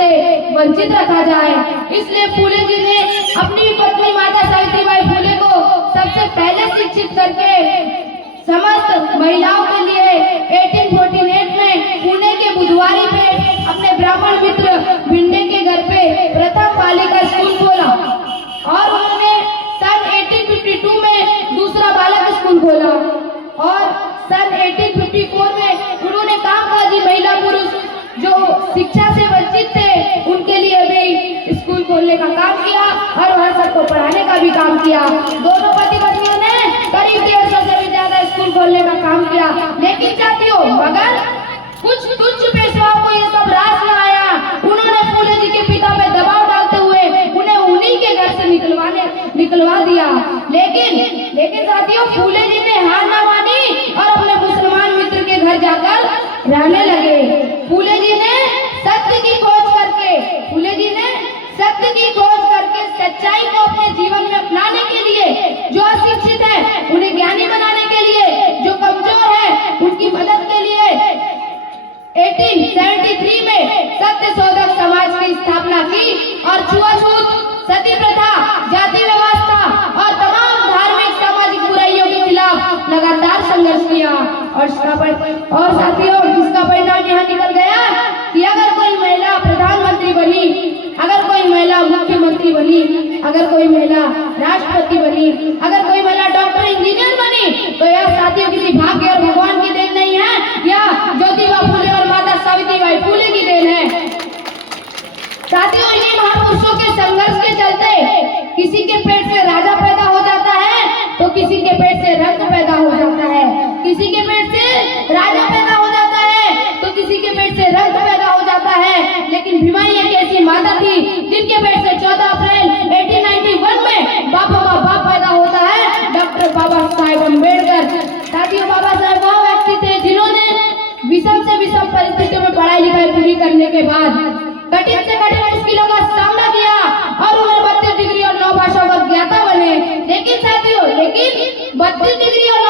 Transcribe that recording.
से वंचित रखा जाए। इसलिए फूले जी ने अपनी पत्नी माता सावित्रीबाई फूले को सबसे पहले शिक्षित करके समस्त महिलाओं के लिए 1848 में पुणे के बुधवारी पे अपने ब्राह्मण मित्र भिंडे के घर पे प्रथम बालिका स्कूल खोला और उन्होंने सन 1852 में दूसरा बालक स्कूल खोला और सन 1854 में उन्होंने कामकाजी महिला पुरुष जो शिक्षा से वंचित थे उनके लिए भी स्कूल खोलने का काम किया और वहाँ सबको पढ़ाने का भी काम किया। दोनों पति पत्नियों ने करीब 150 से भी ज्यादा स्कूल खोलने का काम किया। लेकिन साथियों, मगर कुछ तुच्छ पेशवाओं को ये सब रास न आया। उन्होंने फूले जी के पिता पे दबाव डालते हुए उन्हें उन्हीं के घर से निकलवा दिया। लेकिन साथियों, फूले जी ने हार न मानी और अपने मुसलमान मित्र के घर जाकर रहने लगे। फूले जी ने सत्य की खोज करके सच्चाई को अपने जीवन में अपनाने के लिए, जो अशिक्षित है उन्हें ज्ञानी बनाने के लिए, जो कमजोर है उनकी मदद के लिए 1873 में सत्य शोधक समाज की स्थापना की और छुआछूत, सती प्रथा, जाति व्यवस्था और तमाम धार्मिक सामाजिक बुराइयों के खिलाफ लगातार संघर्ष किया। और साथियों, इसका परिणाम यह निकल गया कि अगर कोई महिला प्रधानमंत्री बनी, अगर कोई महिला मुख्यमंत्री बनी, अगर कोई महिला राष्ट्रपति बनी, अगर कोई महिला डॉक्टर इंजीनियर बनी, तो यह साथियों किसी भाग्य और भगवान की देन नहीं है, यह ज्योतिबा फूले और माता सावित्रीबाई फूले की देन है। साथियों, इन्हीं महापुरुषों के संघर्ष के चलते किसी के पेट से राजा पैदा हो जाता है तो किसी के पेट से रंग पैदा हो जाता है, किसी के पेट से राजा पैदा हो जाता है तो किसी के पेट से रंग पैदा हो जाता है। लेकिन भीमाई एक ऐसी माता थी जिनके पेट से 14 अप्रैल 1891 में बापा का बाप पैदा होता है, डॉक्टर बाबा साहेब अम्बेडकर। साथियों, बाबा साहेब वो व्यक्ति थे जिन्होंने विषम से विषम परिस्थितियों में पढ़ाई लिखाई पूरी करने के बाद कठिन से कठिन मुश्किलों का सामना किया और उन्होंने 32 डिग्री और 9 भाषाओं का ज्ञाता बने। लेकिन साथियों, 32 डिग्री और